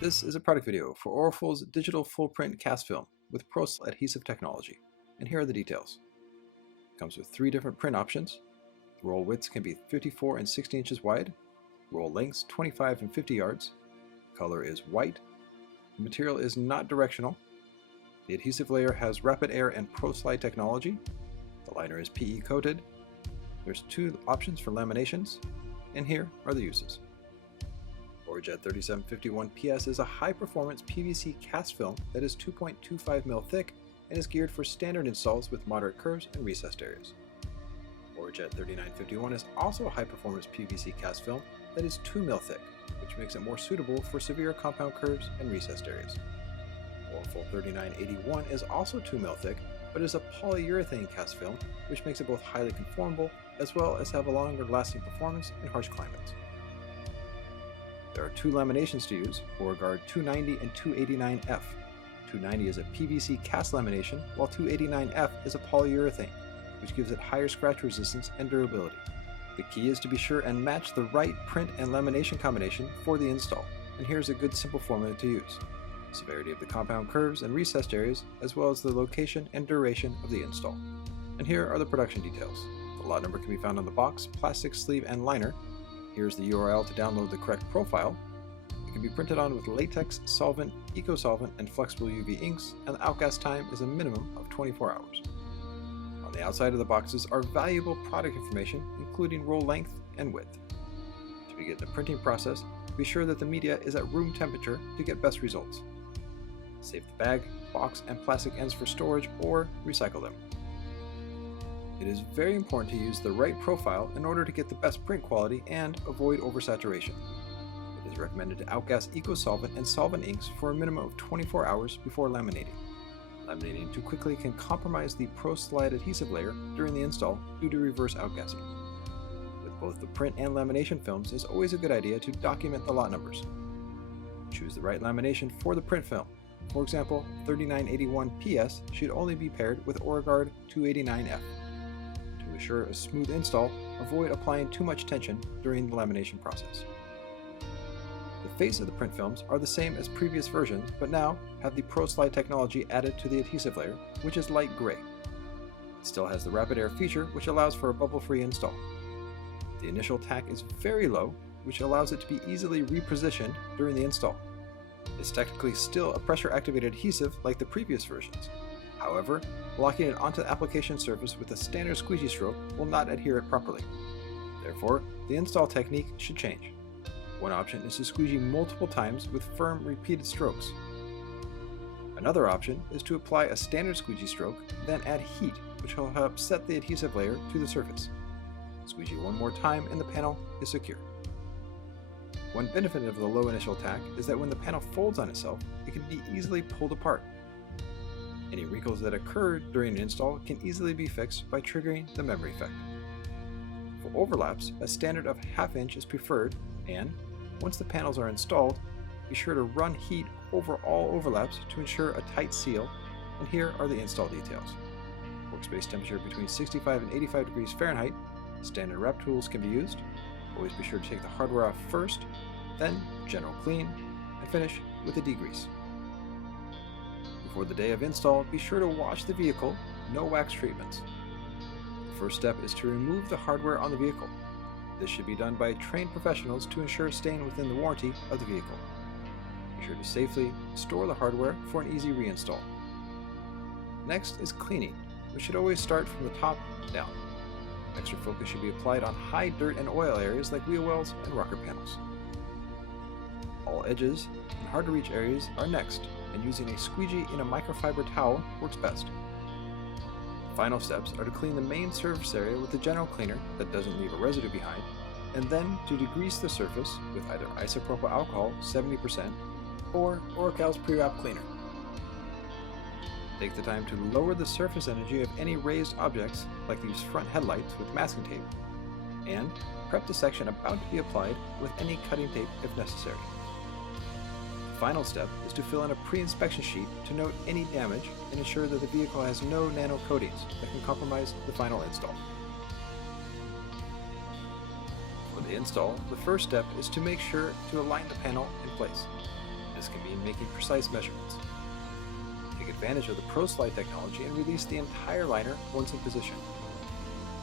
This is a product video for Oraful's digital full print cast film with ProSlide adhesive technology, and here are the details. It comes with 3 different print options. Roll widths can be 54 and 60 inches wide, roll lengths 25 and 50 yards, color is white, the material is not directional, the adhesive layer has rapid air and ProSlide technology, the liner is PE coated, there's 2 options for laminations, and here are the uses. ORAJET 3751 PS is a high-performance PVC cast film that is 2.25 mm thick and is geared for standard installs with moderate curves and recessed areas. ORAJET 3951 is also a high-performance PVC cast film that is 2 mm thick, which makes it more suitable for severe compound curves and recessed areas. Oraful 3981 is also 2 mm thick, but is a polyurethane cast film, which makes it both highly conformable as well as have a longer lasting performance in harsh climates. There are 2 laminations to use, ORAJET 290 and 289F. 290 is a PVC cast lamination, while 289F is a polyurethane, which gives it higher scratch resistance and durability. The key is to be sure and match the right print and lamination combination for the install, and here's a good simple formula to use. Severity of the compound curves and recessed areas, as well as the location and duration of the install. And here are the production details. The lot number can be found on the box, plastic sleeve, and liner. Here's the URL to download the correct profile. It can be printed on with latex, solvent, eco-solvent, and flexible UV inks, and the outgas time is a minimum of 24 hours. On the outside of the boxes are valuable product information, including roll length and width. To begin the printing process, be sure that the media is at room temperature to get best results. Save the bag, box, and plastic ends for storage or recycle them. It is very important to use the right profile in order to get the best print quality and avoid oversaturation. It is recommended to outgas eco-solvent and solvent inks for a minimum of 24 hours before laminating. Laminating too quickly can compromise the ProSlide adhesive layer during the install due to reverse outgassing. With both the print and lamination films, it's always a good idea to document the lot numbers. Choose the right lamination for the print film. For example, 3981 PS should only be paired with ORAJET 289F. To ensure a smooth install, avoid applying too much tension during the lamination process. The face of the print films are the same as previous versions, but now have the ProSlide technology added to the adhesive layer, which is light gray. It still has the rapid air feature, which allows for a bubble-free install. The initial tack is very low, which allows it to be easily repositioned during the install. It's technically still a pressure-activated adhesive like the previous versions. However, locking it onto the application surface with a standard squeegee stroke will not adhere it properly. Therefore, the install technique should change. One option is to squeegee multiple times with firm, repeated strokes. Another option is to apply a standard squeegee stroke, then add heat, which will help set the adhesive layer to the surface. Squeegee one more time and the panel is secure. One benefit of the low initial tack is that when the panel folds on itself, it can be easily pulled apart. Any wrinkles that occur during an install can easily be fixed by triggering the memory effect. For overlaps, a standard of 1/2 inch is preferred, and once the panels are installed, be sure to run heat over all overlaps to ensure a tight seal, and here are the install details. Workspace temperature between 65 and 85 degrees Fahrenheit. Standard wrap tools can be used. Always be sure to take the hardware off first, then general clean, and finish with a degrease. Before the day of install, be sure to wash the vehicle, no wax treatments. The first step is to remove the hardware on the vehicle. This should be done by trained professionals to ensure staying within the warranty of the vehicle. Be sure to safely store the hardware for an easy reinstall. Next is cleaning, which should always start from the top down. Extra focus should be applied on high dirt and oil areas like wheel wells and rocker panels. All edges and hard to reach areas are next, and using a squeegee in a microfiber towel works best. The final steps are to clean the main surface area with a general cleaner that doesn't leave a residue behind, and then to degrease the surface with either isopropyl alcohol 70% or Oracal's pre-wrap cleaner. Take the time to lower the surface energy of any raised objects, like these front headlights with masking tape, and prep the section about to be applied with any cutting tape if necessary. The final step is to fill in a pre-inspection sheet to note any damage and ensure that the vehicle has no nano coatings that can compromise the final install. For the install, the first step is to make sure to align the panel in place. This can mean making precise measurements. Take advantage of the ProSlide technology and release the entire liner once in position.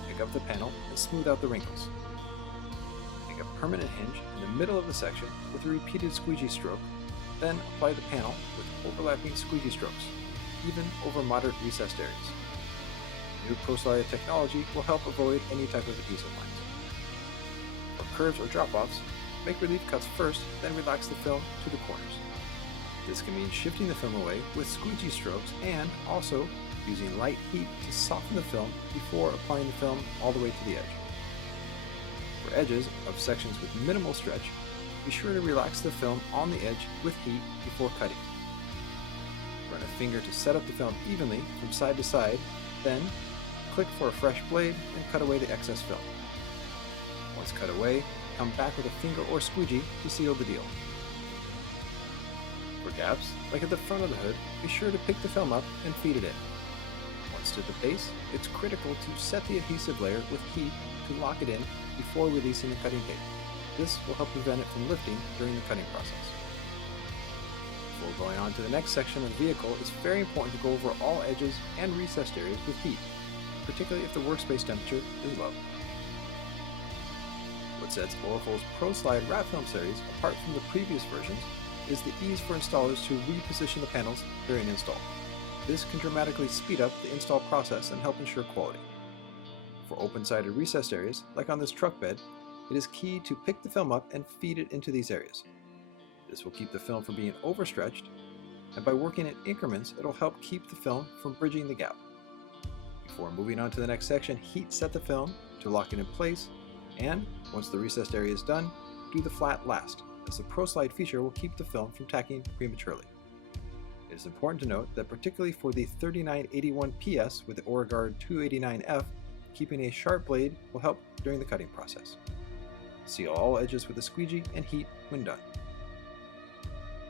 Pick up the panel and smooth out the wrinkles. Make a permanent hinge in the middle of the section with a repeated squeegee stroke, then apply the panel with overlapping squeegee strokes, even over moderate recessed areas. The new ProSlide technology will help avoid any type of adhesive lines. For curves or drop-offs, make relief cuts first, then relax the film to the corners. This can mean shifting the film away with squeegee strokes and also using light heat to soften the film before applying the film all the way to the edge. For edges of sections with minimal stretch, be sure to relax the film on the edge with heat before cutting. Run a finger to set up the film evenly from side to side, then click for a fresh blade and cut away the excess film. Once cut away, come back with a finger or squeegee to seal the deal. For gaps, like at the front of the hood, be sure to pick the film up and feed it in. Once to the base, it's critical to set the adhesive layer with heat to lock it in before releasing the cutting tape. This will help prevent it from lifting during the cutting process. Before going on to the next section of the vehicle, it's very important to go over all edges and recessed areas with heat, particularly if the workspace temperature is low. What sets Oracle's ProSlide wrap film series apart from the previous versions is the ease for installers to reposition the panels during install. This can dramatically speed up the install process and help ensure quality. For open-sided recessed areas, like on this truck bed, it is key to pick the film up and feed it into these areas. This will keep the film from being overstretched, and by working in increments, it'll help keep the film from bridging the gap. Before moving on to the next section, heat set the film to lock it in place, and once the recessed area is done, do the flat last, as the ProSlide feature will keep the film from tacking prematurely. It is important to note that particularly for the 3981 PS with the ORAJET 289F, keeping a sharp blade will help during the cutting process. Seal all edges with a squeegee and heat when done.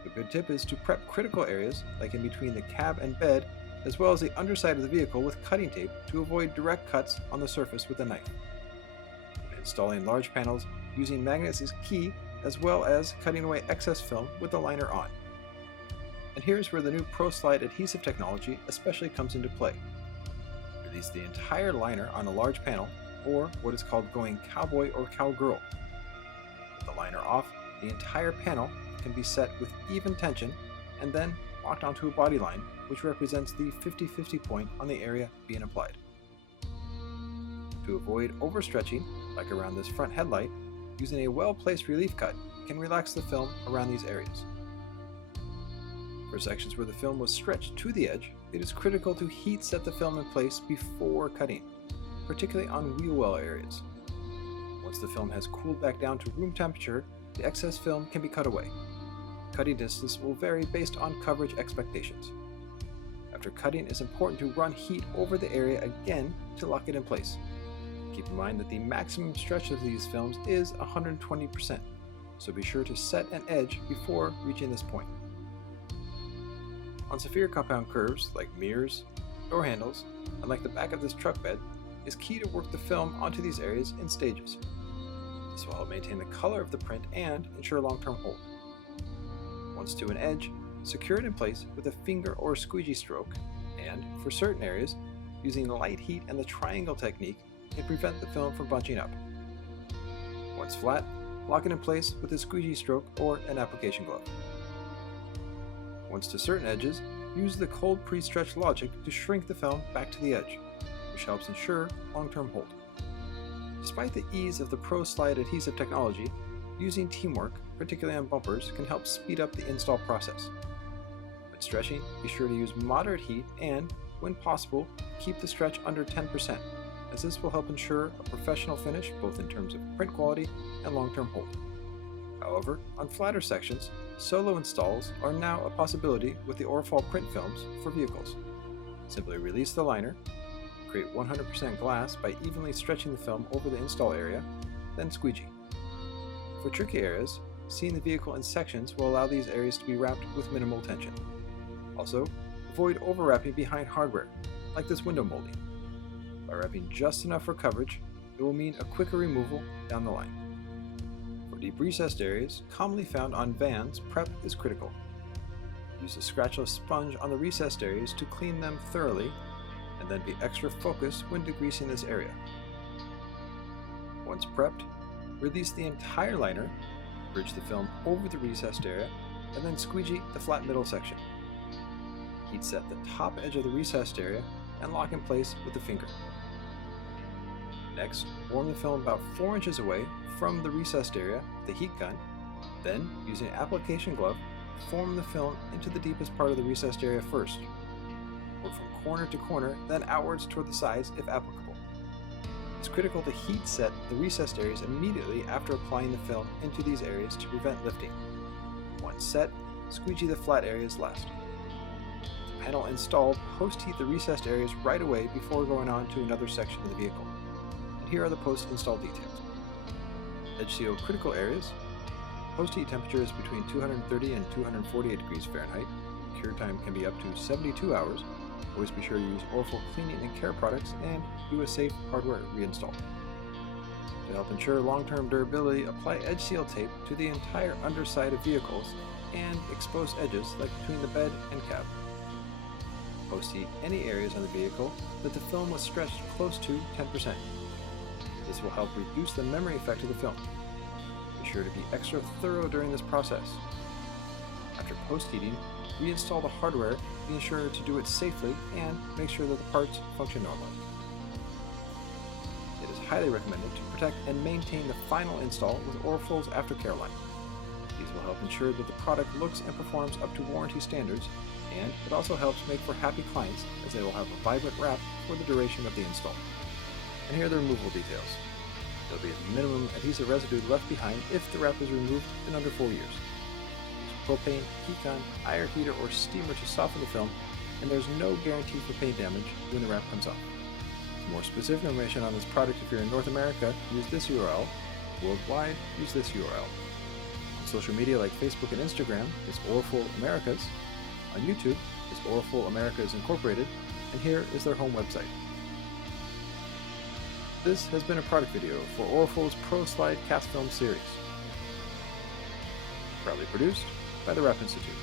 A good tip is to prep critical areas, like in between the cab and bed, as well as the underside of the vehicle with cutting tape to avoid direct cuts on the surface with a knife. When installing large panels, using magnets is key, as well as cutting away excess film with the liner on. And here's where the new ProSlide adhesive technology especially comes into play. Release the entire liner on a large panel, or what is called going cowboy or cowgirl. With the liner off, the entire panel can be set with even tension and then locked onto a body line, which represents the 50-50 point on the area being applied. To avoid overstretching, like around this front headlight, using a well-placed relief cut can relax the film around these areas. For sections where the film was stretched to the edge, it is critical to heat set the film in place before cutting, particularly on wheel well areas. Once the film has cooled back down to room temperature, the excess film can be cut away. Cutting distance will vary based on coverage expectations. After cutting, it's important to run heat over the area again to lock it in place. Keep in mind that the maximum stretch of these films is 120%, so be sure to set an edge before reaching this point. On severe compound curves like mirrors, door handles, and like the back of this truck bed, it's key to work the film onto these areas in stages. This will help maintain the color of the print and ensure long-term hold. Once to an edge, secure it in place with a finger or squeegee stroke, and for certain areas, using light heat and the triangle technique can prevent the film from bunching up. Once flat, lock it in place with a squeegee stroke or an application glove. Once to certain edges, use the cold pre-stretch logic to shrink the film back to the edge, which helps ensure long-term hold. Despite the ease of the ProSlide adhesive technology, using teamwork, particularly on bumpers, can help speed up the install process. When stretching, be sure to use moderate heat and, when possible, keep the stretch under 10%, as this will help ensure a professional finish both in terms of print quality and long-term hold. However, on flatter sections, solo installs are now a possibility with the Orfall print films for vehicles. Simply release the liner, create 100% glass by evenly stretching the film over the install area, then squeegee. For tricky areas, seeing the vehicle in sections will allow these areas to be wrapped with minimal tension. Also, avoid overwrapping behind hardware, like this window molding. By wrapping just enough for coverage, it will mean a quicker removal down the line. For deep recessed areas, commonly found on vans, prep is critical. Use a scratchless sponge on the recessed areas to clean them thoroughly, and then be extra focused when degreasing this area. Once prepped, release the entire liner, bridge the film over the recessed area, and then squeegee the flat middle section. Heat set the top edge of the recessed area and lock in place with the finger. Next, warm the film about 4 inches away from the recessed area with the heat gun. Then, using an application glove, form the film into the deepest part of the recessed area first. Work from corner to corner, then outwards toward the sides if applicable. It's critical to heat set the recessed areas immediately after applying the film into these areas to prevent lifting. Once set, squeegee the flat areas last. With the panel installed, post-heat the recessed areas right away before going on to another section of the vehicle. And here are the post-install details. Edge seal critical areas. Post-heat temperature is between 230 and 248 degrees Fahrenheit. Cure time can be up to 72 hours. Always be sure to use Orful cleaning and care products and do a safe hardware reinstall. To help ensure long-term durability, apply edge seal tape to the entire underside of vehicles and exposed edges like between the bed and cab. Post-heat any areas on the vehicle that the film was stretched close to 10%. This will help reduce the memory effect of the film. Be sure to be extra thorough during this process. After post-heating, reinstall the hardware, being sure to do it safely and make sure that the parts function normally. It is highly recommended to protect and maintain the final install with Orful's aftercare line. These will help ensure that the product looks and performs up to warranty standards, and it also helps make for happy clients as they will have a vibrant wrap for the duration of the install. And here are the removal details. There will be a minimum adhesive residue left behind if the wrap is removed in under 4 years. Propane, heat gun, ire heater, or steamer to soften the film, and there's no guarantee for paint damage when the wrap comes off. For more specific information on this product, if you're in North America, use this URL. Worldwide, use this URL. On social media like Facebook and Instagram, it's Orful Americas. On YouTube, it's Orful Americas Incorporated, and here is their home website. This has been a product video for Orful's ProSlide cast film series. Proudly produced by the Wrap Institute.